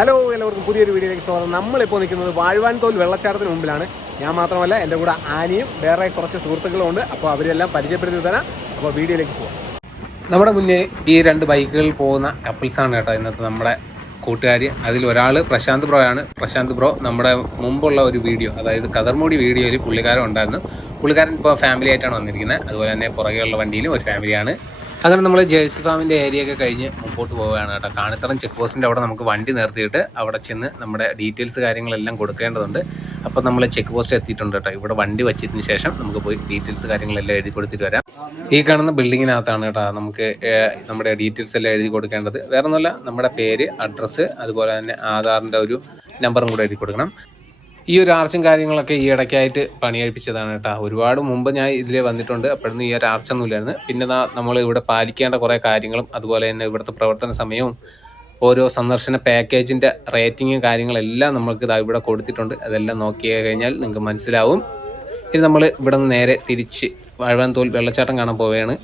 Hello, എല്ലാവർക്കും പുതിയൊരു വീഡിയോയിലേക്ക് സ്വാഗതം. നമ്മളിപ്പോൾ നിൽക്കുന്നത് വാഴ്വാൻതോൽ വെള്ളച്ചാട്ടത്തിന് മുമ്പിലാണ്. ഞാൻ മാത്രമല്ല, എൻ്റെ കൂടെ ആനിയും വേറെ കുറച്ച് സുഹൃത്തുക്കളും ഉണ്ട്. അപ്പോൾ അവരെല്ലാം പരിചയപ്പെടുത്തി തരാം. അപ്പോൾ വീഡിയോയിലേക്ക് പോകാം. നമ്മുടെ മുന്നേ ഈ രണ്ട് ബൈക്കുകളിൽ പോകുന്ന കപ്പിൾസാണ് കേട്ടോ ഇന്നത്തെ നമ്മുടെ കൂട്ടുകാർ. അതിലൊരാൾ പ്രശാന്ത് ബ്രോ ആണ്. പ്രശാന്ത് ബ്രോ നമ്മുടെ മുമ്പുള്ള ഒരു വീഡിയോ, അതായത് കതർമൂടി വീഡിയോയിൽ പുള്ളിക്കാരൻ ഉണ്ടായിരുന്നു. പുള്ളിക്കാരൻ ഇപ്പോൾ ഫാമിലി ആയിട്ടാണ് വന്നിരിക്കുന്നത്. അതുപോലെ തന്നെ പുറകെയുള്ള വണ്ടിയിലും ഒരു ഫാമിലിയാണ്. അങ്ങനെ നമ്മൾ ജേഴ്സി ഫാമിൻ്റെ ഏരിയയൊക്കെ കഴിഞ്ഞ് മുമ്പോട്ട് പോവുകയാണ് കേട്ടോ. കാണിത്തറം ചെക്ക് പോസ്റ്റിൻ്റെ അവിടെ നമുക്ക് വണ്ടി നിർത്തിയിട്ട് അവിടെ ചെന്ന് നമ്മുടെ ഡീറ്റെയിൽസ് കാര്യങ്ങളെല്ലാം കൊടുക്കേണ്ടതുണ്ട്. അപ്പോൾ നമ്മൾ ചെക്ക് പോസ്റ്റ് എത്തിയിട്ടുണ്ട് കേട്ടോ. ഇവിടെ വണ്ടി വച്ചതിന് ശേഷം നമുക്ക് പോയി ഡീറ്റെയിൽസ് കാര്യങ്ങളെല്ലാം എഴുതി കൊടുത്തിട്ട് വരാം. ഈ കാണുന്ന ബിൽഡിങ്ങിനകത്താണ് കേട്ടോ നമുക്ക് നമ്മുടെ ഡീറ്റെയിൽസ് എല്ലാം എഴുതി കൊടുക്കേണ്ടത്. വേറെ ഒന്നുമല്ല, നമ്മുടെ പേര്, അഡ്രസ്സ്, അതുപോലെ തന്നെ ആധാറിൻ്റെ ഒരു നമ്പറും കൂടെ എഴുതി കൊടുക്കണം. ഈ ഒരു ആർച്ചും കാര്യങ്ങളൊക്കെ ഈ ഇടയ്ക്കായിട്ട് പണിയഴിപ്പിച്ചതാണ് കേട്ടോ. ഒരുപാട് മുമ്പ് ഞാൻ ഇതിൽ വന്നിട്ടുണ്ട്. അപ്പോഴൊന്നും ഈ ഒരു ആർച്ചൊന്നും ഇല്ലായിരുന്നു. പിന്നെ നമ്മൾ ഇവിടെ പാലിക്കേണ്ട കുറേ കാര്യങ്ങളും അതുപോലെ തന്നെ ഇവിടുത്തെ പ്രവർത്തന സമയവും ഓരോ സന്ദർശന പാക്കേജിൻ്റെ റേറ്റിങ്ങും കാര്യങ്ങളെല്ലാം നമുക്ക് ഇവിടെ കൊടുത്തിട്ടുണ്ട്. അതെല്ലാം നോക്കി കഴിഞ്ഞാൽ നിങ്ങൾക്ക് മനസ്സിലാവും. ഇനി നമ്മൾ ഇവിടെ നിന്ന് നേരെ തിരിച്ച് വാഴ്വാൻതോൽ വെള്ളച്ചാട്ടം കാണാൻ പോവുകയാണ്.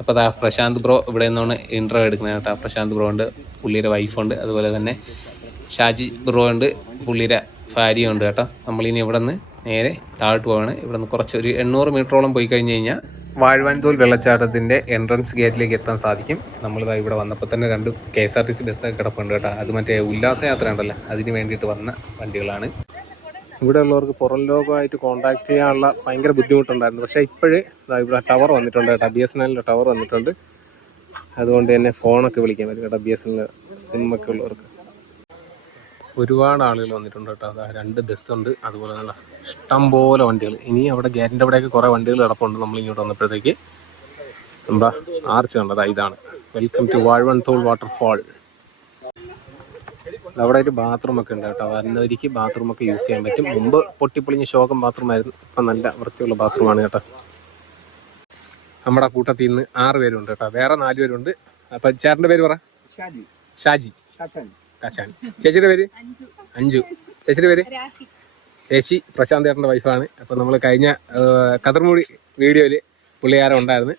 അപ്പോൾ അതാ പ്രശാന്ത് ബ്രോ ഇവിടെ നിന്നാണ് ഇൻട്രോ എടുക്കുന്നത് കേട്ടോ. പ്രശാന്ത് ബ്രോ ഉണ്ട്, പുള്ളിയുടെ വൈഫുണ്ട്, അതുപോലെ തന്നെ ഷാജി ബ്രോ ഉണ്ട്, പുള്ളിയുടെ ഭാര്യയുണ്ട് കേട്ടോ. നമ്മളിനി ഇവിടെ നിന്ന് നേരെ താഴോട്ട് പോവാണ്. ഇവിടെ നിന്ന് കുറച്ച് ഒരു 800 മീറ്ററോളം പോയി കഴിഞ്ഞ് കഴിഞ്ഞാൽ വാഴ്വാൻതോൽ വെള്ളച്ചാട്ടത്തിൻ്റെ എൻട്രൻസ് ഗേറ്റിലേക്ക് എത്താൻ സാധിക്കും. നമ്മളിതാ ഇവിടെ വന്നപ്പോൾ തന്നെ 2 KSRTC ബസ്സൊക്കെ കിടപ്പുണ്ട് കേട്ടോ. അത് മറ്റേ ഉല്ലാസയാത്ര ഉണ്ടല്ലോ, അതിന് വേണ്ടിയിട്ട് വന്ന വണ്ടികളാണ്. ഇവിടെ ഉള്ളവർക്ക് പുറം ലോകമായിട്ട് കോൺടാക്ട് ചെയ്യാനുള്ള ഭയങ്കര ബുദ്ധിമുട്ടുണ്ടായിരുന്നു. പക്ഷേ ഇപ്പോഴേ ഇവിടെ ടവർ വന്നിട്ടുണ്ട് കേട്ടോ. BSNL ടവർ വന്നിട്ടുണ്ട്. അതുകൊണ്ട് തന്നെ ഫോണൊക്കെ വിളിക്കാൻ പറ്റും കേട്ടോ, BSNL സിമ്മൊക്കെ ഉള്ളവർക്ക്. ഒരുപാട് ആളുകൾ വന്നിട്ടുണ്ട് കേട്ടോ. അതാ 2 ബസ്സുണ്ട്, അതുപോലെ തന്നെ ഇഷ്ടം പോലെ വണ്ടികൾ. ഇനി അവിടെ ഗേറ്റിൻ്റെ അവിടെയൊക്കെ കുറേ വണ്ടികൾ കിടപ്പുണ്ട്. നമ്മളിങ്ങോട്ട് വന്നപ്പോഴത്തേക്ക് നമ്മുടെ ആർച്ച് കണ്ടത് ഇതാണ്. Welcome to Vazhvanthol waterfall. അവിടെ ഒരു ബാത്റൂമൊക്കെ ഉണ്ട് കേട്ടോ. വരുന്നവർക്ക് ബാത്റൂമൊക്കെ യൂസ് ചെയ്യാൻ പറ്റും. മുമ്പ് പൊട്ടിപ്പൊളിഞ്ഞ ശോകം ബാത്റൂമായിരുന്നു, ഇപ്പം നല്ല വൃത്തിയുള്ള ബാത്റൂമാണ് കേട്ടോ. നമ്മുടെ കൂട്ടത്തിൽ നിന്ന് 6 പേരുണ്ട് കേട്ടോ. വേറെ 4 പേരുണ്ട്. അപ്പം ചേട്ടൻ്റെ പേര് പറ. ഷാജി കച്ചാൻ. ചേച്ചിയുടെ പേര് അഞ്ജു. ചേച്ചിയുടെ പേര് ചേച്ചി പ്രശാന്ത് ചേട്ടൻ്റെ വൈഫാണ്. അപ്പോൾ നമ്മൾ കഴിഞ്ഞ കതർമൂടി വീഡിയോയിൽ പുള്ളിക്കാരൻ ഉണ്ടായിരുന്നു.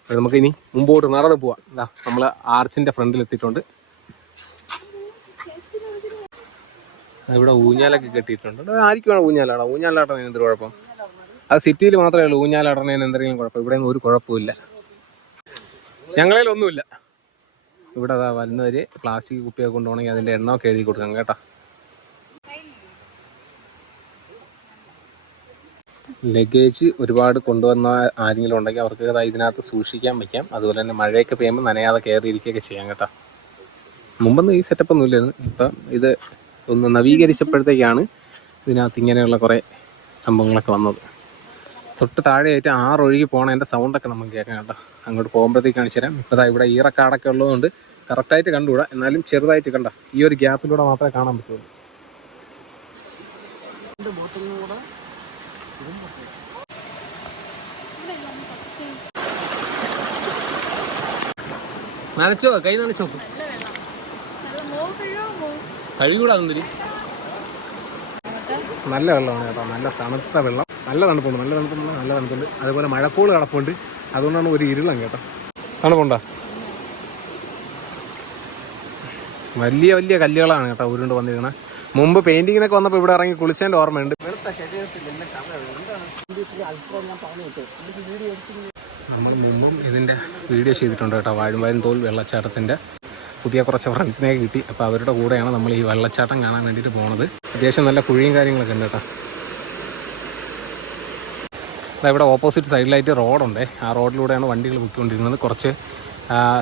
അപ്പോൾ നമുക്കിനി മുമ്പോട്ട് നടന്ന് പോവാം. എന്താ നമ്മൾ ആർച്ചിൻ്റെ ഫ്രണ്ടിൽ എത്തിയിട്ടുണ്ട്. ഇവിടെ ഊഞ്ഞാലൊക്കെ കെട്ടിയിട്ടുണ്ട്. ആർക്കും വേണം ഊഞ്ഞാലാടാ. ഊഞ്ഞാലാടണേന് എന്തൊരു കുഴപ്പം? അത് സിറ്റിയിൽ മാത്രമേ ഉള്ളൂ ഊഞ്ഞാലാടണേന് എന്തെങ്കിലും കുഴപ്പം. ഇവിടെ ഒന്നും ഒരു കുഴപ്പമില്ല, ഞങ്ങളേലൊന്നുമില്ല. ഇവിടെ അതാ വരുന്നവർ പ്ലാസ്റ്റിക് കുപ്പിയൊക്കെ കൊണ്ടുപോകണമെങ്കിൽ അതിൻ്റെ എണ്ണമൊക്കെ എഴുതി കൊടുക്കാം കേട്ടോ. ലഗേജ് ഒരുപാട് കൊണ്ടുവന്ന ആരെങ്കിലും ഉണ്ടെങ്കിൽ അവർക്ക് ഇതിനകത്ത് സൂക്ഷിക്കാൻ വയ്ക്കാം. അതുപോലെ തന്നെ മഴയൊക്കെ പെയ്യുമ്പോൾ നനയാതെ കയറിയിരിക്കുകയൊക്കെ ചെയ്യാം കേട്ടോ. മുമ്പൊന്നും ഈ സെറ്റപ്പൊന്നും ഇല്ലായിരുന്നു. ഇപ്പം ഇത് ഒന്ന് നവീകരിച്ചപ്പോഴത്തേക്കാണ് ഇതിനകത്ത് ഇങ്ങനെയുള്ള കുറേ സംഭവങ്ങളൊക്കെ വന്നത്. തൊട്ട് താഴെയായിട്ട് 6 ഒഴുകി പോകണതിൻ്റെ സൗണ്ടൊക്കെ നമുക്ക് കേൾക്കാം കേട്ടോ. അങ്ങോട്ട് പോകുമ്പോഴത്തേക്ക് കാണിച്ചു തരാം. ഇപ്പോൾ ഇവിടെ ഈറക്കാടൊക്കെ ഉള്ളതുകൊണ്ട് കറക്റ്റായിട്ട് കണ്ടുകൂടാ, എന്നാലും ചെറുതായിട്ട് കണ്ട ഈ ഒരു ഗ്യാപ്പിലൂടെ മാത്രമേ കാണാൻ പറ്റുള്ളൂ. നനച്ചോ, കൈ നനച്ചോ, കഴുകൂടാ. എന്തിരി നല്ല വെള്ളമാണ് കേട്ടോ. നല്ല തണുത്ത വെള്ളം, നല്ല തണുപ്പുണ്ട്, നല്ല തണുപ്പുണ്ട്. അതുപോലെ മഴക്കോള് കിടപ്പുണ്ട്. അതുകൊണ്ടാണ് ഒരു ഇരുളം കേട്ടോ. തണുപ്പുണ്ടോ? വലിയ വലിയ കല്ലുകളാണ് കേട്ടോ ഉരുണ്ട് വന്നിരിക്കണേ. മുമ്പ് പെയിന്റിങ്ങിനൊക്കെ വന്നപ്പോൾ ഇവിടെ ഇറങ്ങി കുളിച്ചതിൻ്റെ ഓർമ്മയുണ്ട്. നമ്മൾ മുമ്പും ഇതിൻ്റെ വീഡിയോ ചെയ്തിട്ടുണ്ട് കേട്ടോ. വാഴ്വാൻതോൽ വെള്ളച്ചാട്ടത്തിൻ്റെ പുതിയ കുറച്ച് ഫ്രണ്ട്സിനെ കിട്ടി. അപ്പോൾ അവരുടെ കൂടെയാണ് നമ്മൾ ഈ വെള്ളച്ചാട്ടം കാണാൻ വേണ്ടിയിട്ട് പോണത്. അത്യാവശ്യം നല്ല കുഴിയും കാര്യങ്ങളൊക്കെ ഉണ്ട് കേട്ടോ. ഇവിടെ ഓപ്പോസിറ്റ് സൈഡിലായിട്ട് റോഡുണ്ട്. ആ റോഡിലൂടെയാണ് വണ്ടികൾ പോയിക്കൊണ്ടിരുന്നത്. കുറച്ച്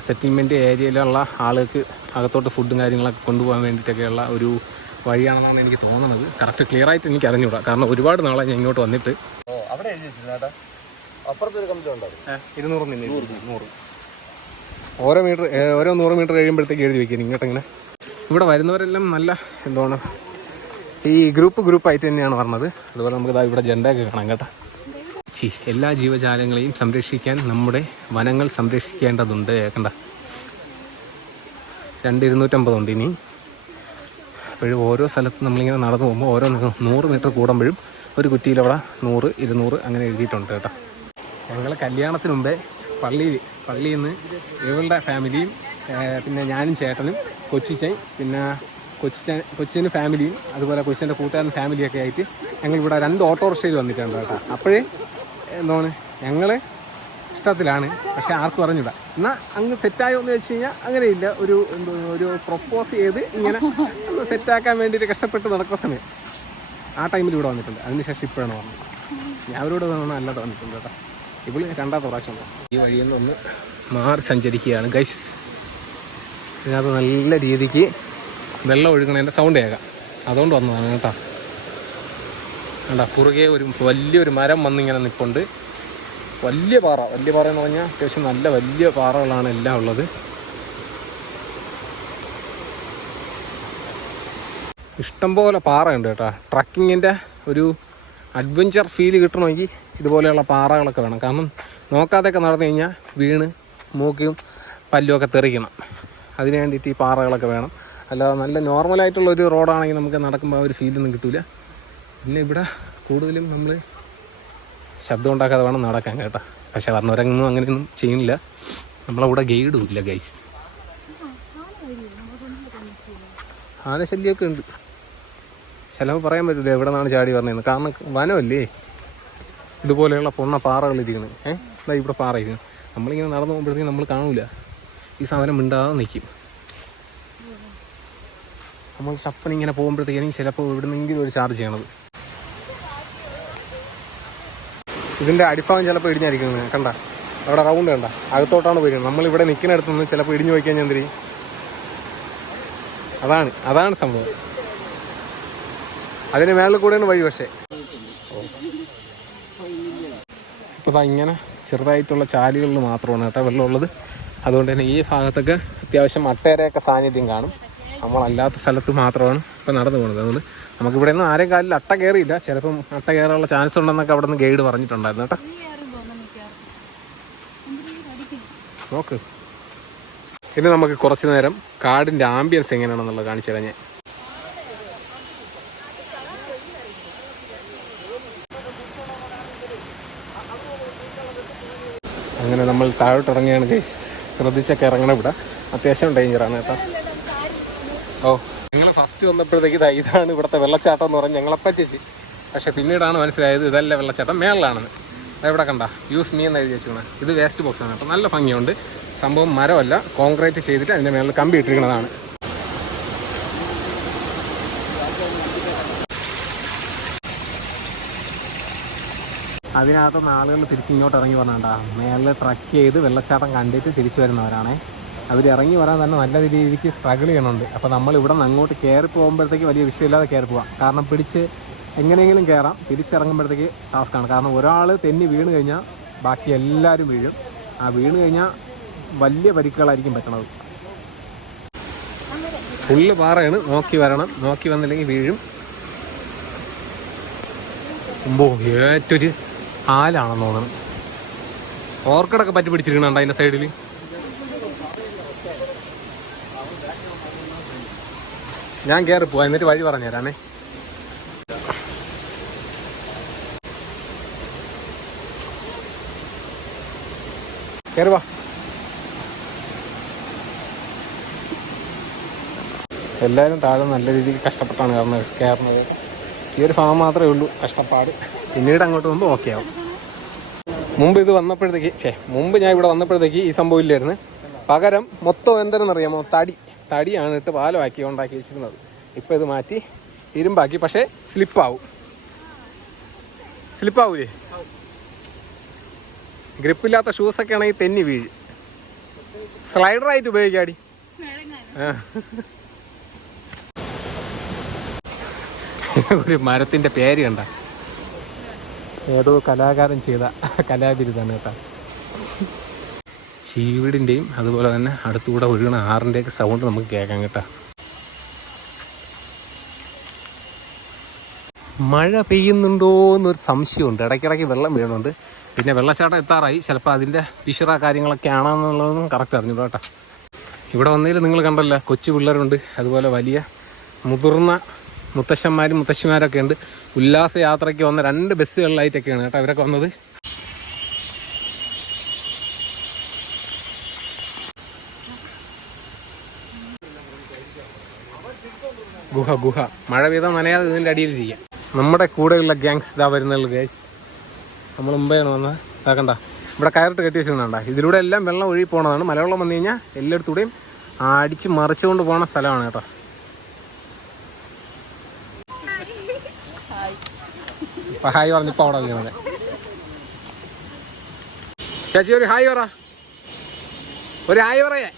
സെറ്റിൽമെൻറ്റ് ഏരിയയിലുള്ള ആളുകൾക്ക് അകത്തോട്ട് ഫുഡും കാര്യങ്ങളൊക്കെ കൊണ്ടുപോകാൻ വേണ്ടിയിട്ടൊക്കെയുള്ള ഒരു വഴിയാണെന്നാണ് എനിക്ക് തോന്നുന്നത്. കറക്റ്റ് ക്ലിയർ ആയിട്ട് എനിക്ക് അറിഞ്ഞുകൂടാ, കാരണം ഒരുപാട് നാളെ ഞാൻ ഇങ്ങോട്ട് വന്നിട്ട്. അവിടെ അപ്പുറത്തൊരു കമ്പനി ഉണ്ടോ? 200 ഓരോ 100 മീറ്റർ കഴിയുമ്പോഴത്തേക്ക് എഴുതി വയ്ക്കുന്നു ഇങ്ങോട്ടിങ്ങനെ. ഇവിടെ വരുന്നവരെല്ലാം നല്ല എന്താണ് ഈ ഗ്രൂപ്പായിട്ട് തന്നെയാണ് പറഞ്ഞത്. അതുപോലെ നമുക്ക് ഇവിടെ ജെണ്ടയൊക്കെ കാണാം കേട്ടോ. എല്ലാ ജീവജാലങ്ങളെയും സംരക്ഷിക്കാൻ നമ്മുടെ വനങ്ങൾ സംരക്ഷിക്കേണ്ടതുണ്ട്. കണ്ട 250 ഉണ്ട് ഇനി. അപ്പോഴും ഓരോ സ്ഥലത്തും നമ്മളിങ്ങനെ നടന്നു പോകുമ്പോൾ ഓരോ 100 മീറ്റർ കൂടുമ്പോഴും ഒരു കുറ്റിയിലവിടെ 100, 200 അങ്ങനെ എഴുതിയിട്ടുണ്ട് കേട്ടോ. ഞങ്ങൾ കല്യാണത്തിന് മുമ്പേ പള്ളിയിൽ നിന്ന് ഇവളുടെ ഫാമിലിയും പിന്നെ ഞാനും ചേട്ടനും കൊച്ചിച്ചൻ പിന്നെ കൊച്ചിൻ്റെ ഫാമിലിയും അതുപോലെ കൊച്ചിൻ്റെ കൂട്ടുകാരൻ ഫാമിലിയൊക്കെ ആയിട്ട് ഞങ്ങളിവിടെ 2 ഓട്ടോറിക്ഷയിൽ വന്നിട്ടുണ്ട് കേട്ടോ. അപ്പോഴേ എന്താണ് ഞങ്ങൾ ഇഷ്ടത്തിലാണ്, പക്ഷേ ആർക്കും അറിഞ്ഞൂടാ. എന്നാൽ അങ്ങ് സെറ്റായോ എന്ന് വെച്ച് കഴിഞ്ഞാൽ അങ്ങനെയില്ല. ഒരു പ്രൊപ്പോസ് ചെയ്ത് ഇങ്ങനെ സെറ്റാക്കാൻ വേണ്ടിയിട്ട് കഷ്ടപ്പെട്ട് നടക്കുന്ന സമയം ആ ടൈമിൽ ഇവിടെ വന്നിട്ടുണ്ട്. അതിനുശേഷം ഇപ്പോഴാണ് വന്നത്. ഞാൻ അവരോട് അല്ലാതെ വന്നിട്ടുണ്ട് കേട്ടോ. ഇപ്പോൾ 2ാമത്തെ പ്രാവശ്യം ഈ വഴിയിൽ നിന്ന് ഒന്ന് മാറി സഞ്ചരിക്കുകയാണ് ഗൈസ്. ഇതിനകത്ത് നല്ല രീതിക്ക് വെള്ളം ഒഴുകണതിൻ്റെ സൗണ്ട് കേൾക്കാം, അതുകൊണ്ട് വന്നതാണ് കേട്ടോ. കണ്ടാ കുറുകെ വലിയൊരു മരം വന്നിങ്ങനെ നിൽപ്പുണ്ട്. വലിയ പാറ എന്ന് പറഞ്ഞാൽ അത്യാവശ്യം നല്ല വലിയ പാറകളാണ് എല്ലാം ഉള്ളത്. ഇഷ്ടംപോലെ പാറയുണ്ട് കേട്ടോ. ട്രക്കിങ്ങിൻ്റെ ഒരു അഡ്വഞ്ചർ ഫീൽ കിട്ടണമെങ്കിൽ ഇതുപോലെയുള്ള പാറകളൊക്കെ വേണം. കാരണം നോക്കാതെയൊക്കെ നടന്നു കഴിഞ്ഞാൽ വീണ് മൂക്കും പല്ലുമൊക്കെ തെറിക്കണം. അതിന് വേണ്ടിയിട്ട് ഈ പാറകളൊക്കെ വേണം. അല്ലാതെ നല്ല നോർമലായിട്ടുള്ളൊരു റോഡാണെങ്കിൽ നമുക്ക് നടക്കുമ്പോൾ ആ ഒരു ഫീലൊന്നും കിട്ടില്ല. പിന്നെ ഇവിടെ കൂടുതലും നമ്മൾ ശബ്ദം ഉണ്ടാക്കാതെ വേണം നടക്കാൻ കേട്ടോ. പക്ഷെ വന്നവരൊന്നും അങ്ങനെയൊന്നും ചെയ്യുന്നില്ല. നമ്മളവിടെ ഗൈഡും ഇല്ല ഗൈസ്. ആനശല്യമൊക്കെ ഉണ്ട്. ചിലപ്പോൾ പറയാൻ പറ്റില്ല എവിടെ നിന്നാണ് ചാടി പറഞ്ഞതെന്ന്. കാരണം വനമല്ലേ, ഇതുപോലെയുള്ള പൊണ്ണ പാറകളിരിക്കുന്നത്. എന്താ ഇവിടെ പാറ ഇരിക്കുന്നത്. നമ്മളിങ്ങനെ നടന്നു പോകുമ്പോഴത്തേക്കും നമ്മൾ കാണൂല, ഈ സാധനം മിണ്ടാതെ നിൽക്കും. നമ്മൾ സ്റ്റപ്പനിങ്ങനെ പോകുമ്പോഴത്തേക്കും ചിലപ്പോൾ എവിടുന്നെങ്കിലും ഒരു ചാർജ് ചെയ്യണത്. ഇതിൻ്റെ അടിഭാഗം ചിലപ്പോൾ ഇടിഞ്ഞായിരിക്കുന്നത് കണ്ട. അവിടെ റൗണ്ട് കണ്ട, അകത്തോട്ടാണ് പോയിരിക്കുന്നത്. നമ്മളിവിടെ നിൽക്കുന്നിടത്തു നിന്ന് ചിലപ്പോൾ ഇടിഞ്ഞു പോയി കഴിഞ്ഞാൽ എന്തിരി. അതാണ് സംഭവം. അതിന് മേളിൽ കൂടെയാണ് വഴി. പക്ഷേ ഇപ്പോൾ ഇങ്ങനെ ചെറുതായിട്ടുള്ള ചാലുകളിൽ മാത്രമാണ് കേട്ടോ വെള്ളമുള്ളത്. അതുകൊണ്ട് തന്നെ ഈ ഭാഗത്തൊക്കെ അത്യാവശ്യം അട്ടേരെയൊക്കെ സാന്നിധ്യം കാണും. നമ്മളല്ലാത്ത സ്ഥലത്ത് മാത്രമാണ് ഇപ്പോൾ നടന്നു പോകുന്നത്. അതുകൊണ്ട് നമുക്കിവിടെ ഒന്നും ആരെയും കാലിൽ അട്ട കയറിയില്ല. ചിലപ്പം അട്ട കയറാനുള്ള ചാൻസ് ഉണ്ടെന്നൊക്കെ അവിടെ നിന്ന് ഗൈഡ് പറഞ്ഞിട്ടുണ്ടായിരുന്നു കേട്ടോ. നോക്ക്. ഇനി നമുക്ക് കുറച്ച് നേരം കാടിൻ്റെ ആംബിയൻസ് എങ്ങനെയാണെന്നുള്ളത് കാണിച്ചു തരാം ഞാൻ. അങ്ങനെ നമ്മൾ താഴോട്ടിറങ്ങിയാണ് ഗൈസ്. ശ്രദ്ധിച്ചൊക്കെ ഇറങ്ങണം. ഇവിടെ അത്യാവശ്യം ഡേഞ്ചറാണ് കേട്ടോ. ഞങ്ങൾ ഫസ്റ്റ് വന്നപ്പോഴത്തേക്ക് ഇതാണ് ഇവിടുത്തെ വെള്ളച്ചാട്ടം എന്ന് പറഞ്ഞ് ഞങ്ങളെ പറ്റിച്ച്. പക്ഷേ പിന്നീടാണ് മനസ്സിലായത് ഇതല്ല വെള്ളച്ചാട്ടം, മേളിലാണെന്ന്. ഇവിടെ കണ്ട യൂസ് മീ എന്ന് എഴുതി വെച്ചിരിക്കണം. ഇത് വേസ്റ്റ് ബോക്സ് ആണ് കേട്ടോ. നല്ല ഭംഗിയുണ്ട് സംഭവം. മരമല്ല, കോൺക്രീറ്റ് ചെയ്തിട്ട് അതിൻ്റെ മേളിൽ കമ്പി ഇട്ടിരിക്കുന്നതാണ്. അതിനകത്തുനിന്ന് ആളുകൾ തിരിച്ചിങ്ങോട്ട് ഇറങ്ങി പറഞ്ഞാണ്ടാ മേളിൽ ട്രക്ക് ചെയ്ത് വെള്ളച്ചാട്ടം കണ്ടിട്ട് തിരിച്ചു വരുന്നവരാണേ. അവർ ഇറങ്ങി വരാൻ തന്നെ നല്ല രീതിക്ക് സ്ട്രഗിൾ ചെയ്യണുണ്ട്. അപ്പോൾ നമ്മൾ ഇവിടെ നിന്ന് അങ്ങോട്ട് കയറി പോകുമ്പോഴത്തേക്ക് വലിയ വിഷയമില്ലാതെ കയറി പോകാം. കാരണം പിടിച്ച് എങ്ങനെയെങ്കിലും കയറാം. തിരിച്ചിറങ്ങുമ്പോഴത്തേക്ക് ടാസ്ക്കാണ്. കാരണം ഒരാൾ തെന്നി വീണ് കഴിഞ്ഞാൽ ബാക്കി എല്ലാവരും വീഴും. ആ വീണ് കഴിഞ്ഞാൽ വലിയ പരിക്കുകളായിരിക്കും പറ്റണത്. ഫുള്ള് പാറയാണ്, നോക്കി വരണം. നോക്കി വന്നില്ലെങ്കിൽ വീഴും. ഏറ്റൊരു ആലാണെന്ന് തോന്നണം. ഓർക്കിഡൊക്കെ പറ്റി പിടിച്ചിരിക്കണുണ്ട് അതിൻ്റെ സൈഡിൽ. ഞാൻ കയറി പോവാം, എന്നിട്ട് വഴി പറഞ്ഞു തരാമേ. കയറി വാ. എല്ലാവരും താഴെ നല്ല രീതിക്ക് കഷ്ടപ്പെട്ടാണ് കയറുന്നത്. ഈ ഒരു ഫാം മാത്രമേ ഉള്ളൂ കഷ്ടപ്പാട്. പിന്നീട് അങ്ങോട്ട് പോകുമ്പോൾ ഓക്കെ ആവും. മുമ്പ് ഞാൻ ഇവിടെ വന്നപ്പോഴത്തേക്ക് ഈ സംഭവം ഇല്ലായിരുന്നു. പകരം മൊത്തം എന്താണെന്നറിയാമോ, തടിയാണ് ഇട്ട് പാലമാക്കി ഉണ്ടാക്കി വെച്ചിരുന്നത്. ഇപ്പോൾ ഇത് മാറ്റി ഇരുമ്പാക്കി. പക്ഷേ സ്ലിപ്പാവൂലേ? ഗ്രിപ്പില്ലാത്ത ഷൂസൊക്കെ ആണെങ്കിൽ തെന്നി വീഴും. സ്ലൈഡറായിട്ട് ഉപയോഗിക്കാടി. ഒരു മരത്തിൻ്റെ പേര് കണ്ട, ഏതോ കലാകാരൻ ചെയ്ത കലാബിരുദാണ് കേട്ടോ. ചീവിടിൻ്റെയും അതുപോലെ തന്നെ അടുത്തുകൂടെ ഒഴുകണ ആറിൻ്റെയൊക്കെ സൗണ്ട് നമുക്ക് കേൾക്കാം കേട്ടോ. മഴ പെയ്യുന്നുണ്ടോ എന്നൊരു സംശയമുണ്ട്. ഇടയ്ക്കിടയ്ക്ക് വെള്ളം വീഴുന്നുണ്ട്. പിന്നെ വെള്ളച്ചാട്ടം എത്താറായി. ചിലപ്പോൾ അതിൻ്റെ പിശറ കാര്യങ്ങളൊക്കെ ആണെന്നുള്ളതൊന്നും കറക്റ്റ് അറിഞ്ഞു കേട്ടോ. ഇവിടെ വന്നതിൽ നിങ്ങൾ കണ്ടല്ലോ, കൊച്ചു പിള്ളേരുണ്ട്, അതുപോലെ വലിയ മുതിർന്ന മുത്തശ്ശന്മാരും മുത്തശ്ശിമാരൊക്കെ ഉണ്ട്. ഉല്ലാസയാത്രയ്ക്ക് വന്ന 2 ബസ്സുകളിലായിട്ടൊക്കെയാണ് കേട്ടോ ഇവരൊക്കെ വന്നത്. ഗുഹ മഴ പെയ്താൽ നനയാതെ ഇതിൻ്റെ അടിയിലിരിക്കുക. നമ്മുടെ കൂടെയുള്ള ഗ്യാങ്സ് ഇതാ വരുന്നുള്ളൂ ഗൈസ്. നമ്മൾ മുമ്പെയാണ് വന്നത്. ഇതാക്കണ്ട, ഇവിടെ കയറിട്ട് കെട്ടി വെച്ചിരുന്നുണ്ട. ഇതിലൂടെ എല്ലാം വെള്ളം ഒഴുകി പോകണതാണ്. മലവെള്ളം വന്നു കഴിഞ്ഞാൽ എല്ലായിടത്തൂടെയും അടിച്ച് മറിച്ചുകൊണ്ട് പോകുന്ന സ്ഥലമാണ് കേട്ടോ. ഇപ്പം ഹായ് പറഞ്ഞിപ്പോൾ അവിടെ വീണത്. ചേച്ചി ഒരു ഹായ് പറ, ഒരു ഹായ് പറയേ.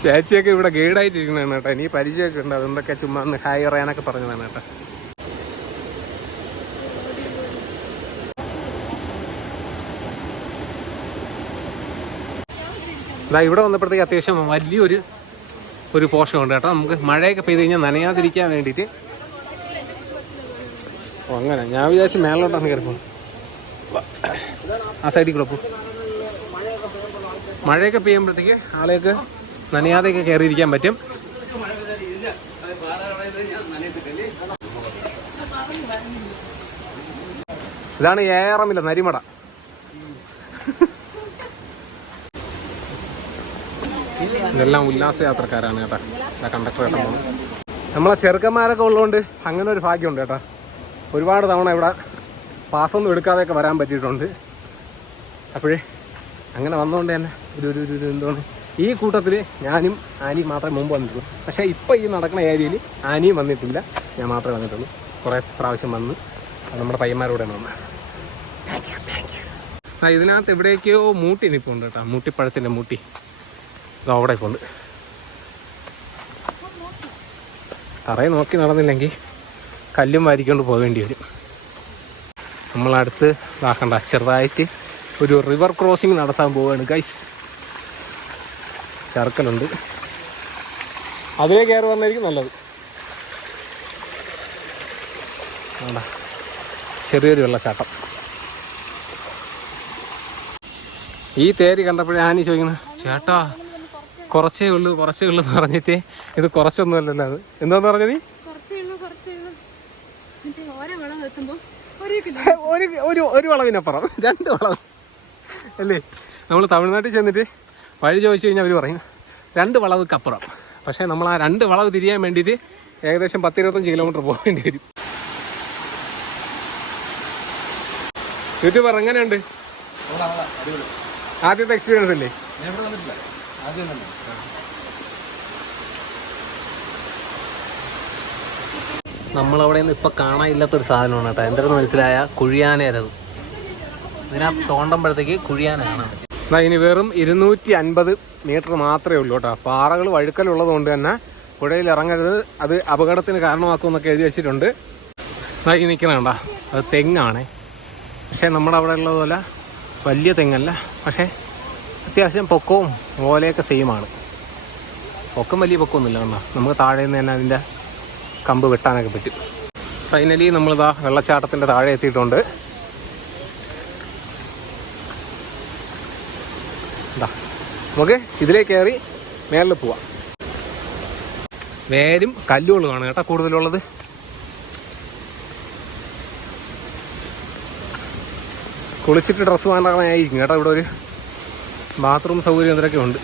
ചേച്ചിയൊക്കെ ഇവിടെ ഗൈഡായിട്ടിരിക്കുന്നതാണ് കേട്ടോ. ഇനി പരിചയമൊക്കെ ഉണ്ട്, അതുകൊണ്ടൊക്കെ ചുമ്മാ ഒന്ന് ഹായ് പറയാനൊക്കെ പറഞ്ഞതാണ് കേട്ടോ. ഇതാ ഇവിടെ വന്നപ്പോഴത്തേക്ക് അത്യാവശ്യം വലിയൊരു പോഷമുണ്ട് കേട്ടോ. നമുക്ക് മഴയൊക്കെ പെയ്ത് കഴിഞ്ഞാൽ നനയാതിരിക്കാൻ വേണ്ടിയിട്ട്. ഓ അങ്ങനെ, ഞാൻ വിചാരിച്ച് മേലോട്ടാണ് കയറി പോകുന്നത്. ആ സൈഡിൽ കൂടെ പോകും. മഴയൊക്കെ പെയ്യുമ്പോഴത്തേക്ക് ആളുകൾക്ക് നനയാതെയൊക്കെ കയറിയിരിക്കാൻ പറ്റും. ഇതാണ് ഏറമില്ല നരിമട. ഇതെല്ലാം ഉല്ലാസയാത്രക്കാരാണ് കേട്ടോ. കണ്ടക്ടർ കേട്ടോ പോകുന്നത്. നമ്മളെ ചെറുക്കന്മാരൊക്കെ ഉള്ളതുകൊണ്ട് അങ്ങനെ ഒരു ഭാഗ്യമുണ്ട് കേട്ടോ. ഒരുപാട് തവണ ഇവിടെ പാസ്സൊന്നും എടുക്കാതെയൊക്കെ വരാൻ പറ്റിയിട്ടുണ്ട്. അപ്പോഴേ അങ്ങനെ വന്നുകൊണ്ട് തന്നെ ഒരു എന്താണ്, ഈ കൂട്ടത്തിൽ ഞാനും ആനിയും മാത്രമേ മുമ്പ് വന്നിട്ടുള്ളൂ. പക്ഷേ ഇപ്പോൾ ഈ നടക്കുന്ന ഏരിയയിൽ ആനിയും വന്നിട്ടില്ല, ഞാൻ മാത്രമേ വന്നിട്ടുള്ളൂ. കുറേ പ്രാവശ്യം വന്ന് നമ്മുടെ പയ്യന്മാരോടെ വന്ന്. Thank you. ആ ഇതിനകത്ത് എവിടേക്കോ മൂട്ടി നിൽപ്പുണ്ട് കേട്ടോ. മൂട്ടിപ്പഴത്തിൻ്റെ മൂട്ടി അവിടെ ഇപ്പോൾ ഉണ്ട്. തറയെ നോക്കി നടന്നില്ലെങ്കിൽ കല്ലും വാരിക്കൊണ്ട് പോകേണ്ടി വരും. നമ്മളടുത്ത് ഇതാക്കണ്ട, ചെറുതായിട്ട് ഒരു റിവർ ക്രോസിങ് നടത്താൻ പോവുകയാണ് ഗൈസ്. സർക്കലുണ്ട്, അതിലേ കയറി വന്നായിരിക്കും നല്ലത്. വേണ്ട, ചെറിയൊരു വെള്ളച്ചാട്ടം. ഈ തേര് കണ്ടപ്പോഴേ ആനി ചോദിക്കണം, ചേട്ടാ കുറച്ചേ ഉള്ളൂ എന്ന് പറഞ്ഞിട്ട് ഇത് കുറച്ചൊന്നുമല്ലല്ലോ. അത് എന്താന്ന് പറഞ്ഞത്? ഒരു വളവിനപ്പുറം 2 വളവ് അല്ലേ? നമ്മൾ തമിഴ്നാട്ടിൽ ചെന്നിട്ട് വഴി ചോദിച്ചു കഴിഞ്ഞാൽ അവർ പറയും 2 വളവുക്കപ്പുറം. പക്ഷേ നമ്മൾ ആ 2 വളവ് തിരിയാൻ വേണ്ടിയിട്ട് ഏകദേശം 10-25 കിലോമീറ്റർ പോകേണ്ടി വരും. യൂട്യൂബർ എങ്ങനെയുണ്ട്? ആദ്യത്തെ എക്സ്പീരിയൻസ് അല്ലേ? നമ്മളവിടെ നിന്ന് ഇപ്പം കാണാനില്ലാത്തൊരു സാധനമാണ് കേട്ടോ. എന്തെന്ന് മനസ്സിലായ കുഴിയാനേരത്. ഇതിനകത്ത് തോണ്ടുമ്പോഴത്തേക്ക് കുഴിയാന കാണാൻ പറ്റും. എന്നാൽ ഇനി വെറും 250 മീറ്റർ മാത്രമേ ഉള്ളൂ കേട്ടോ. പാറകൾ വഴുക്കലുള്ളത് കൊണ്ട് തന്നെ പുഴയിൽ ഇറങ്ങരുത്, അത് അപകടത്തിന് കാരണമാക്കുമെന്നൊക്കെ എഴുതി വെച്ചിട്ടുണ്ട്. എന്നാൽ ഈ നിൽക്കണേണ്ട, അത് തെങ്ങാണേ. പക്ഷേ നമ്മുടെ അവിടെ ഉള്ളതുപോലെ വലിയ തെങ്ങല്ല, പക്ഷേ അത്യാവശ്യം പൊക്കവും ഓലയൊക്കെ സെയിമാണ്. പൊക്കം വലിയ പൊക്കമൊന്നുമില്ല കണ്ടോ. നമുക്ക് താഴെ നിന്ന് തന്നെ അതിൻ്റെ കമ്പ് വെട്ടാനൊക്കെ പറ്റും. ഫൈനലി നമ്മളിതാ വെള്ളച്ചാട്ടത്തിൻ്റെ താഴെ എത്തിയിട്ടുണ്ട്. എന്താ, നമുക്ക് ഇതിലേക്ക് കയറി മേളിൽ പോവാം. വേരും കല്ലുകളുമാണ് കേട്ടോ കൂടുതലുള്ളത്. കുളിച്ചിട്ട് ഡ്രസ്സ് വേണ്ടായിരിക്കും കേട്ടോ. ഇവിടെ ഒരു ബാത്റൂം സൗകര്യം എന്തൊക്കെ ഉണ്ട്.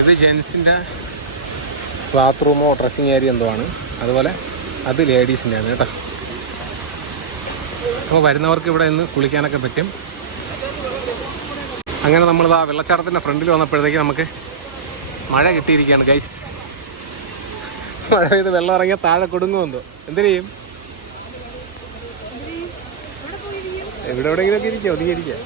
ഇത് ജെൻസിൻ്റെ ബാത്റൂമോ ഡ്രസ്സിങ് ഏരിയ എന്തോ ആണ്. അതുപോലെ അത് ലേഡീസിൻ്റെ ആണ് കേട്ടോ. അപ്പോൾ വരുന്നവർക്ക് ഇവിടെ നിന്ന് കുളിക്കാനൊക്കെ പറ്റും. അങ്ങനെ നമ്മളിതാ വെള്ളച്ചാട്ടത്തിൻ്റെ ഫ്രണ്ടിൽ വന്നപ്പോഴത്തേക്ക് നമുക്ക് മഴ കിട്ടിയിരിക്കുകയാണ് ഗൈസ്. മഴ പെയ്ത് വെള്ളം ഇറങ്ങിയാൽ താഴെ കൊടുങ്ങുമെന്തോ. എന്തിനു ചെയ്യും? എവിടെയെങ്കിലുമൊക്കെ ഇരിക്കുക, ഒതുങ്ങിയിരിക്കുക.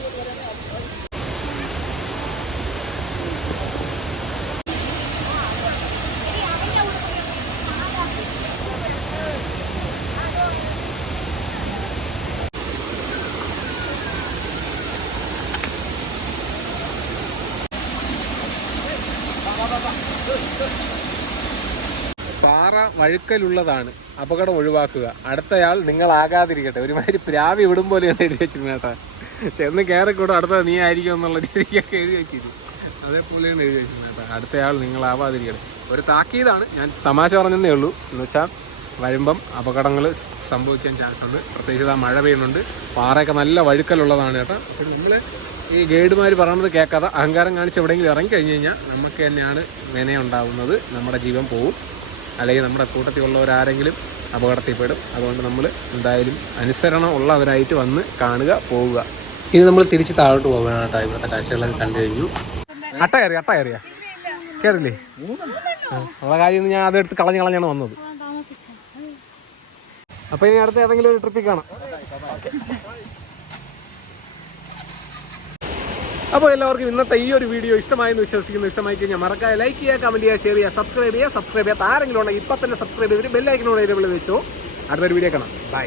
പാറ വഴുക്കലുള്ളതാണ്, അപകടം ഒഴിവാക്കുക, അടുത്തയാൾ നിങ്ങളാകാതിരിക്കട്ടെ. ഒരുമാതിരി പ്രാവി വിടും പോലെയാണ് എഴുതി വെച്ചിരുന്നത് കേട്ടോ. ചെന്ന് കയറിക്കൂടെ അടുത്ത നീ ആയിരിക്കും എന്നുള്ള രീതിക്കൊക്കെ എഴുതി വെച്ചിരുന്നു. അതേപോലെയാണ് എഴുതി വെച്ചിരുന്നത് കേട്ടോ. അടുത്തയാൾ നിങ്ങളാവാതിരിക്കട്ടെ. ഒരു താക്കീതാണ്, ഞാൻ തമാശ പറഞ്ഞതേ ഉള്ളൂ. എന്ന് വെച്ചാൽ വരുമ്പം അപകടങ്ങൾ സംഭവിക്കാൻ ചാൻസ് ഉണ്ട്. പ്രത്യേകിച്ച് ആ മഴ പെയ്യുന്നുണ്ട്, പാറയൊക്കെ നല്ല വഴുക്കലുള്ളതാണ് കേട്ടോ. അപ്പോൾ നമ്മൾ ഈ ഗൈഡുമാർ പറയുന്നത് കേൾക്കാതെ അഹങ്കാരം കാണിച്ച് എവിടെയെങ്കിലും ഇറങ്ങി കഴിഞ്ഞ് കഴിഞ്ഞാൽ നമുക്ക് തന്നെയാണ് വിനയുണ്ടാവുന്നത്, നമ്മുടെ ജീവൻ പോവും, അല്ലെങ്കിൽ നമ്മുടെ കൂട്ടത്തിലുള്ളവരാരെങ്കിലും അപകടത്തിൽപ്പെടും. അതുകൊണ്ട് നമ്മൾ എന്തായാലും അനുസരണം ഉള്ളവരായിട്ട് വന്ന് കാണുക, പോവുക. ഇത് നമ്മൾ തിരിച്ച് താഴോട്ട് പോവുകയാണ് കേട്ടോ. ഇവിടുത്തെ കാഴ്ചകളൊക്കെ കണ്ടു കഴിഞ്ഞു. അട്ട കയറിയാ കയറില്ലേ? ഉള്ള കാര്യം ഞാൻ അതെടുത്ത് കളഞ്ഞാണ് വന്നത്. അപ്പോൾ ഇനി അടുത്ത ഏതെങ്കിലും ഒരു ട്രിപ്പിൽ കാണാം. അപ്പോൾ എല്ലാവർക്കും ഇന്നത്തെ ഈ ഒരു വീഡിയോ ഇഷ്ടമായെന്ന് വിശ്വസിക്കുന്നു. ഇഷ്ടമായി കഴിഞ്ഞാൽ മറക്കാതെ ലൈക്ക് ചെയ്യുക, കമൻറ്റ് ചെയ്യുക, ഷെയർ ചെയ്യുക, സബ്സ്ക്രൈബ് ചെയ്യാത്ത ആരെങ്കിലും ഉണ്ടെങ്കിൽ ഇപ്പം തന്നെ സബ്സ്ക്രൈബ് ചെയ്തിട്ട് ബെല്ലൈക്കനോട് എനേബിൾ വെച്ചോ. അടുത്തൊരു വീഡിയോ കാണാം. ബൈ.